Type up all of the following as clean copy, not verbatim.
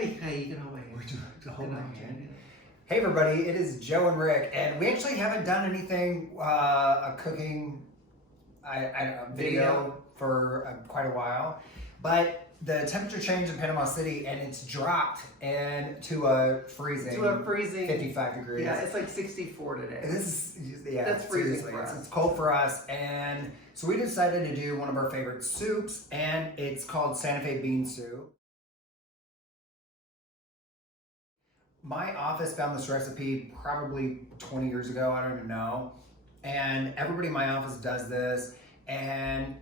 Hey, you can hold my hand. Hold my hand. Hey everybody, it is Joe and Rick, and we actually haven't done anything, a cooking video for quite a while, but the temperature changed in Panama City and it's dropped to a freezing 55 degrees. Yeah, it's like 64 today. This is, yeah, that's freezing seriously, for us. it's cold for us, and so we decided to do one of our favorite soups, and it's called Santa Fe bean soup. My office found this recipe probably 20 years ago, I don't even know. And everybody in my office does this, and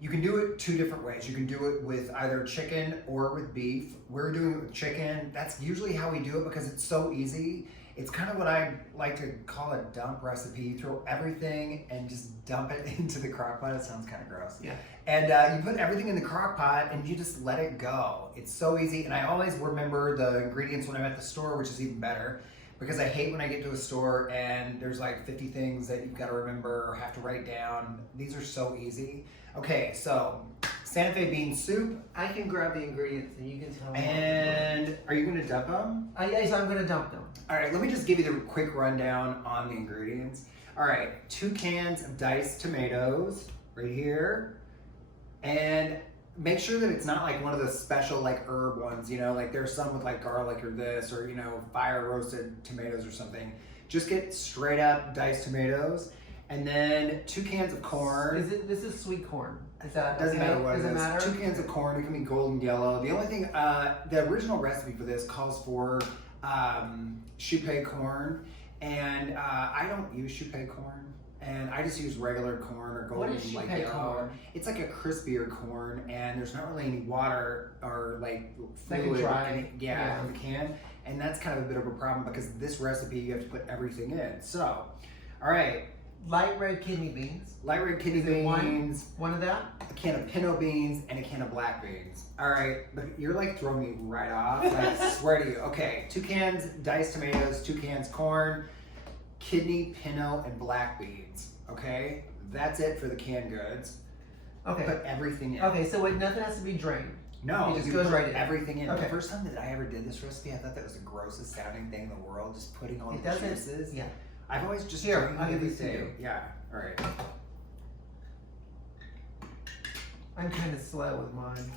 you can do it two different ways. You can do it with either chicken or with beef. We're doing it with chicken. That's usually how we do it because it's so easy. It's kind of what I like to call a dump recipe. You throw everything and just dump it into the crock pot. It sounds kind of gross. Yeah. And you put everything in the crock pot and you just let it go. It's so easy. And I always remember the ingredients when I'm at the store, which is even better, because I hate when I get to a store and there's like 50 things that you've got to remember or have to write down. These are so easy. Okay, so Santa Fe bean soup. I can grab the ingredients and you can tell me. And are you going to dump them? Yes, I'm going to dump them. All right, let me just give you the quick rundown on the ingredients. All right, 2 cans of diced tomatoes right here. And make sure that it's not like one of the special like herb ones, you know, like there's some with like garlic or this, or, you know, fire roasted tomatoes or something. Just get straight up diced tomatoes. And then 2 cans of corn. This is sweet corn. Is that doesn't okay? matter what Does it it is. matter? 2 cans of corn. It can be golden yellow. The only thing, the original recipe for this calls for Chupé corn, and I don't use Chupé corn, and I just use regular corn or golden What is like Chupé yellow. corn? It's like a crispier corn, and there's not really any water or like Like a fluid dry, in it, yeah. in the can, and that's kind of a bit of a problem because this recipe you have to put everything in. So, all right. Light red kidney beans. Light red kidney Is it beans. One of that? A can of pinto beans and a can of black beans. All right, but you're like throwing me right off. Like, I swear to you. Okay, 2 cans diced tomatoes, 2 cans corn, kidney, pinto, and black beans. Okay, that's it for the canned goods. Okay. Put everything in. Okay, so nothing has to be drained. No, it just you goes put right in. everything in. Okay. The first time that I ever did this recipe, I thought that was the grossest sounding thing in the world, just putting all It the doesn't. juices. Yeah. I've always just Here, drank I'll give everything. these to you. Yeah, all right. I'm kind of slow with mine.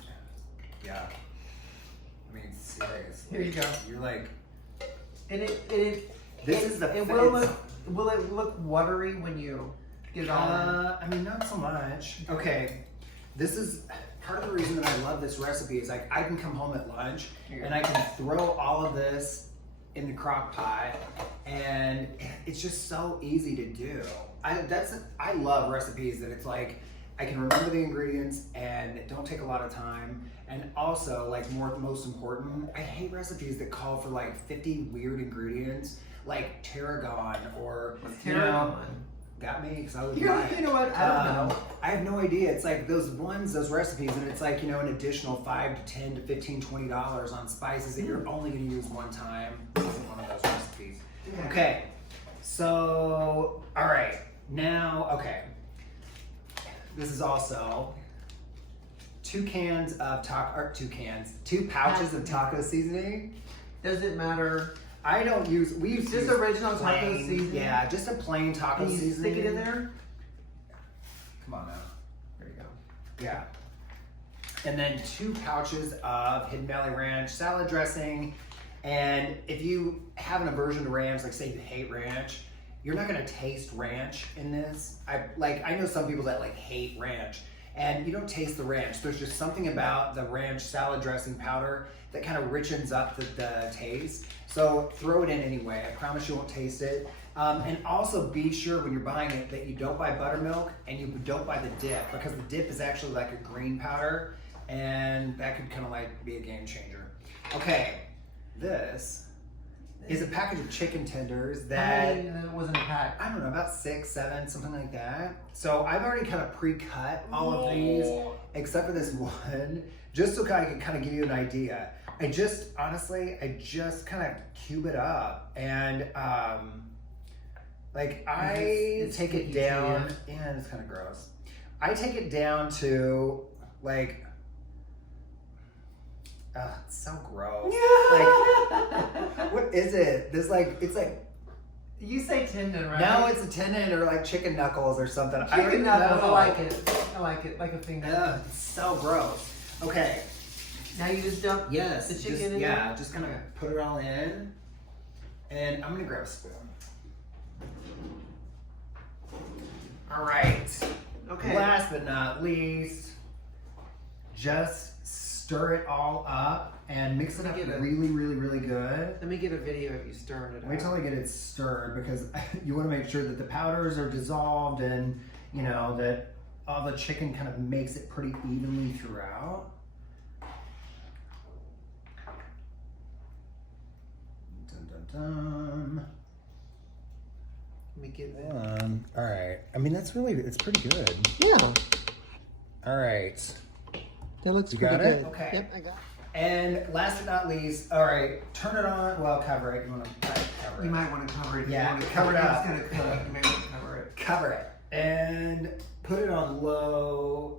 Yeah. I mean, seriously. Here you go. You're like, And will it look watery when you get it on? I mean, not so much. Okay, this is part of the reason that I love this recipe is like I can come home at lunch and I can throw all of this in the crock pot, and it's just so easy to do. I love recipes that it's like I can remember the ingredients and it don't take a lot of time. And also, like most important, I hate recipes that call for like 50 weird ingredients, like tarragon or Tarragon. Got me because I was You know what? I don't know. I have no idea. It's like those recipes, and it's like, you know, an additional $5 to $10 to $15, $20 on spices that you're only going to use one time. This isn't one of those recipes. Yeah. Okay, so all right, now this is also 2 pouches of taco season. Does it matter? I don't use. We use Just original taco plain, seasoning? Yeah, just a plain taco Can you seasoning. stick it in there? Come on now. There you go. Yeah. And then 2 pouches of Hidden Valley Ranch salad dressing. And if you have an aversion to ranch, like say you hate ranch, you're not gonna taste ranch in this. I know some people that like hate ranch, and you don't taste the ranch. There's just something about the ranch salad dressing powder that kind of richens up the taste. So throw it in anyway. I promise you won't taste it. And also be sure when you're buying it that you don't buy buttermilk and you don't buy the dip, because the dip is actually like a green powder, and that could kind of like be a game changer. Okay, this is a package of chicken tenders that It wasn't a pack. I don't know, about 6, 7, something like that. So I've already kind of pre-cut all of these, except for this one, just so I can kind of give you an idea. I just kind of cube it up, and like I take it down, and it's kind of gross. I take it down to like Ugh, it's so gross. Like, what is it? There's like, it's like. You say tendon, right? No, it's a tendon or like chicken knuckles or something. Chicken knuckles, I like it. I like it, like a finger. Ugh, it's so gross. Okay. Now you just dump the chicken in there? Just kind of put it all in. And I'm gonna grab a spoon. All right. Okay. Last but not least, just stir it all up and mix it up really, really, really good. Let me get a video of you stirring it up. Wait till I get it stirred because you want to make sure that the powders are dissolved and you know that all the chicken kind of makes it pretty evenly throughout. Dun, dun, dun. Let me get that. All right. I mean, it's pretty good. Yeah. All right. That looks You pretty got it? good. Okay. Yep, I got it. And last but not least, all right, turn it on. Well, cover it. You want to cover it. You might want to cover it. Yeah, You want to cover it up. It's going to cook. You may want to cover it. Cover it. And put it on low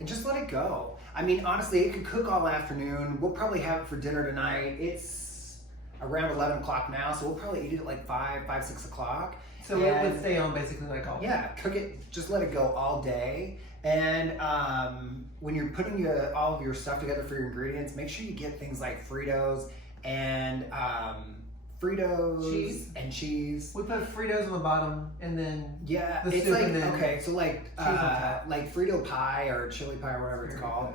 and just let it go. I mean, honestly, it could cook all afternoon. We'll probably have it for dinner tonight. It's around 11 o'clock now, so we'll probably eat it at like 6 o'clock. So it would stay on basically like all day. Yeah, cook it, just let it go all day. And when you're putting all of your stuff together for your ingredients, make sure you get things like Fritos and Cheese. and cheese. We put Fritos on the bottom and then Yeah, the it's soup like, and then okay, so like cheese on top. like Frito Pie or Chili Pie or whatever it's called.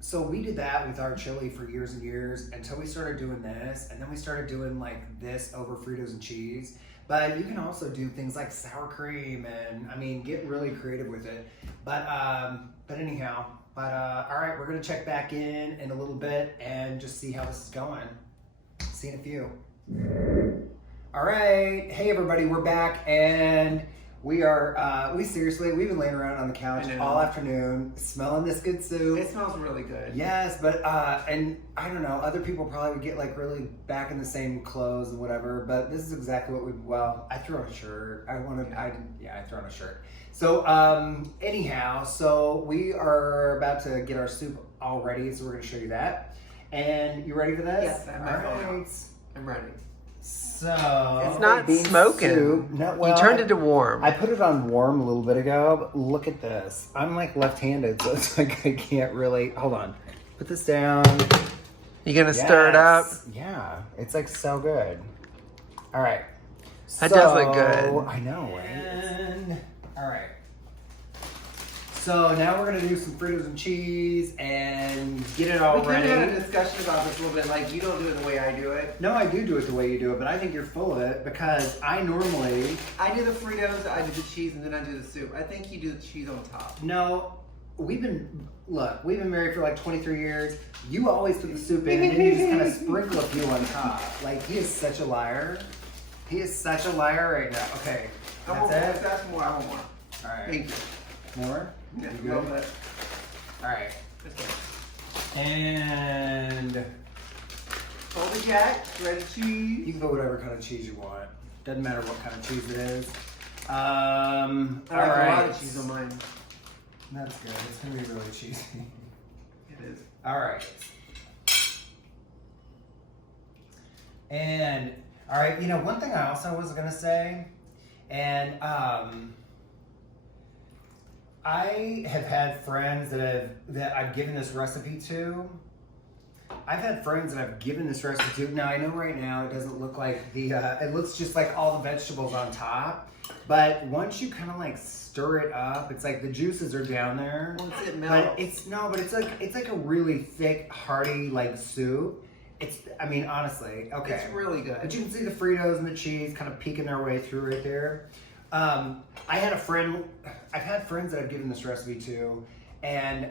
So we did that with our chili for years and years until we started doing this, and then we started doing like this over Fritos and cheese. But you can also do things like sour cream and I mean get really creative with it. But anyhow, all right, we're gonna check back in a little bit and just see how this is going. See you in a few. All right, hey everybody, we're back and we are we've been laying around on the couch all afternoon smelling this good soup. it smells really good. Yes, but and I don't know, other people probably would get like really back in the same clothes and whatever, but this is exactly what I threw on a shirt. I threw on a shirt. So anyhow, so we are about to get our soup all ready, so we're gonna show you that. And you ready for this? Yes, I'm ready. I'm ready. So It's not bean smoking. soup. No, well, You turned it to warm. I put it on warm a little bit ago, but look at this. I'm like left-handed, so it's like I can't really, hold on. Put this down. You gonna stir it up? Yeah, it's like so good. All right. That does look good. I know, right? All right. So now we're gonna do some Fritos and cheese and get it all We ready. had a discussion about this a little bit. Like you don't do it the way I do it. No, I do it the way you do it, but I think you're full of it because I normally. I do the Fritos, I do the cheese, and then I do the soup. I think you do the cheese on top. No, we've been married for like 23 years. You always put the soup in and then you just kind of sprinkle a few on top. Like he is such a liar. He is such a liar right now. Okay, that's it. That's more. I want more. All right. Thank you. More? Yeah, You a little good? bit. All right. This way. And Folded jack, shredded cheese. you can put whatever kind of cheese you want. Doesn't matter what kind of cheese it is. I like a lot of cheese on mine. That's good. It's gonna be really cheesy. It is. All right. And all right, you know, one thing I also was gonna say, and I have had friends that I've given this recipe to. I've had friends that I've given this recipe to. Now I know right now it doesn't look like it looks just like all the vegetables on top. But once you kind of like stir it up, it's like the juices are down there. Once it But melts. it's like a really thick, hearty like soup. I mean, honestly, okay. It's really good. But you can see the Fritos and the cheese kind of peeking their way through right there. I've had friends that I've given this recipe to, and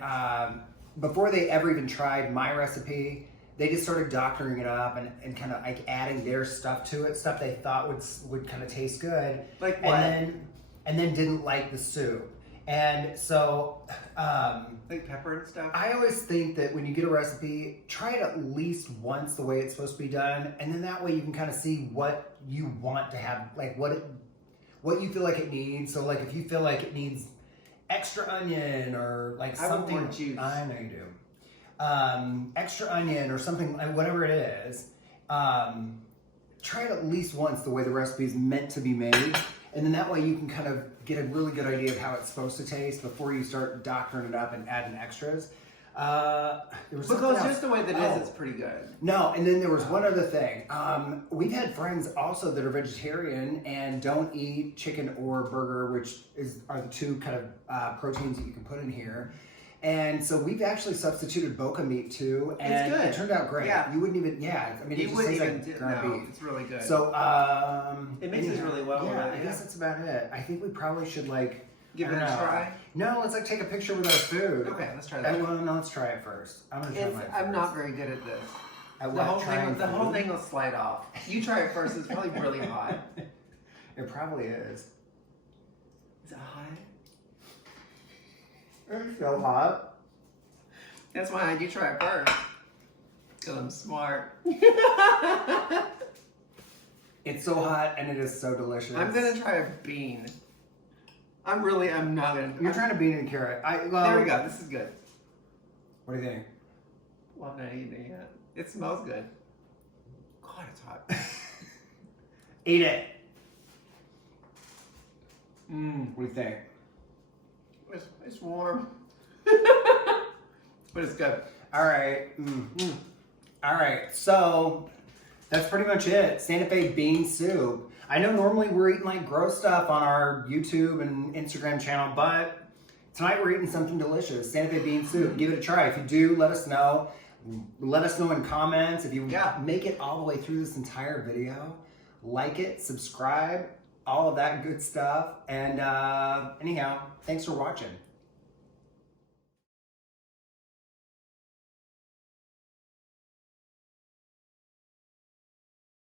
before they ever even tried my recipe, they just started doctoring it up and kind of like adding their stuff to it, stuff they thought would kind of taste good. Like what? And then didn't like the soup. And so, Like pepper and stuff? I always think that when you get a recipe, try it at least once the way it's supposed to be done, and then that way you can kind of see what you want to have, like what you feel like it needs. So like if you feel like it needs extra onion or like I want something, more juice. I know you do. extra onion or something, whatever it is. Try it at least once the way the recipe is meant to be made. And then that way you can kind of get a really good idea of how it's supposed to taste before you start doctoring it up and adding extras. Because just the way that it is, it's pretty good. No, and then there was one other thing. We've had friends also that are vegetarian and don't eat chicken or burger, which are the two kind of proteins that you can put in here. And so we've actually substituted boca meat too, and it's good. It turned out great. Yeah. You wouldn't even, I mean, You it just wouldn't tastes even like do, ground no, beef. it's really good. So, it mixes really well with it. I guess that's about it. I think we probably should give it a try. No, let's take a picture with our food. Okay, let's try that. Well, no, let's try it first. I'm gonna try mine first. I'm not very good at this. At The what? whole thing will slide off. You try it first. It's probably really hot. It probably is. Is it hot? It's so hot. That's why I do try it first. Because I'm smart. It's so hot and it is so delicious. I'm gonna try a bean. I'm not gonna. You're trying to bean and carrot. There we go. This is good. What do you think? Well, I'm not eating it yet. It smells good. God, it's hot. Eat it. What do you think? It's warm. But it's good. All right. All right. So that's pretty much it. Santa Fe bean soup. I know normally we're eating like gross stuff on our YouTube and Instagram channel, but tonight we're eating something delicious. Santa Fe bean soup. Give it a try. If you do, let us know. Let us know in comments. If you make it all the way through this entire video, like it, subscribe, all of that good stuff. And anyhow, thanks for watching.